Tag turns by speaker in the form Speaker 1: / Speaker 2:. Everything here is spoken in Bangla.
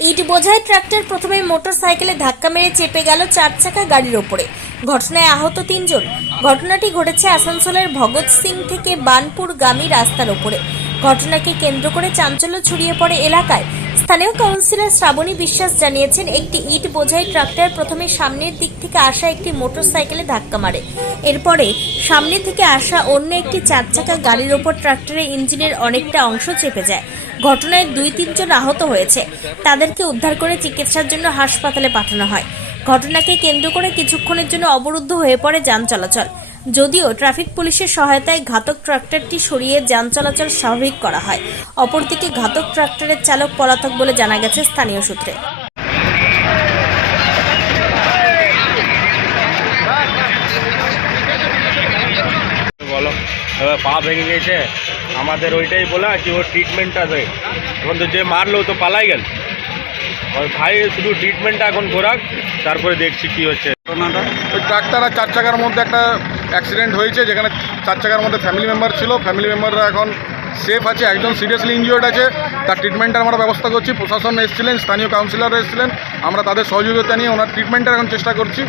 Speaker 1: ইট বোঝায় ট্রাক্টর প্রথমে মোটর সাইকেলে ধাক্কা মেরে চেপে গেল চার চাকা গাড়ির ওপরে। ঘটনায় আহত তিনজন। ঘটনাটি ঘটেছে আসানসোলের ভগৎ সিং থেকে বানপুর গামী রাস্তার ওপরে। ঘটনাকে কেন্দ্র করে চাঞ্চল্য ছড়িয়ে পড়ে এলাকায়। স্থানীয় কাউন্সিলর শ্রাবণী বিশ্বাস জানিয়েছেন, একটি ইট বোঝাই ট্রাক্টর প্রথমে সামনের দিক থেকে আসা একটি মোটর সাইকেলে ধাক্কা মারে। এরপরে সামনে থেকে আসা অন্য একটি চার চাকা গাড়ির ওপর ট্রাক্টরের ইঞ্জিনের অনেকটা অংশ চেপে যায়। ঘটনায় দুই তিনজন আহত হয়েছে। তাদেরকে উদ্ধার করে চিকিৎসার জন্য হাসপাতালে পাঠানো হয়। ঘটনাকে কেন্দ্র করে কিছুক্ষণের জন্য অবরুদ্ধ হয়ে পড়ে যান চলাচল। যদিও ট্রাফিক পুলিশের সহায়তায় ঘাতক ট্রাক্টরটি সরিয়ে যান চলাচল স্বাভাবিক করা হয়। অপরদিকে ঘাতক ট্রাক্টরের চালক পলাতক বলে জানা গেছে স্থানীয় সূত্রে।
Speaker 2: বলো এবার পা ভেঙে গেছে আমাদের ওইটাই বলা কি ওর ট্রিটমেন্টটা দেয়। এখন তো যে মারলো তো পালাই গেল। ওই ভাই শুধু ট্রিটমেন্টটা এখন করাক তারপরে দেখছি কি হচ্ছে।
Speaker 3: ঘটনাটা। ওই ট্রাক্টর আর চার চাকার মধ্যে একটা অ্যাক্সিডেন্ট হয়েছে, যেখানে চার চাকার মধ্যে ফ্যামিলি মেম্বার ছিল। ফ্যামিলি মেম্বাররা এখন সেফ আছে, একজন সিরিয়াসলি ইনজিওর্ড আছে। তার ট্রিটমেন্টের আমরা ব্যবস্থা করছি। প্রশাসন এসেছিলেন, স্থানীয় কাউন্সিলর এসেছিলেন। আমরা তাদের সহযোগিতা নিয়ে ওনার ট্রিটমেন্টের এখন চেষ্টা করছি।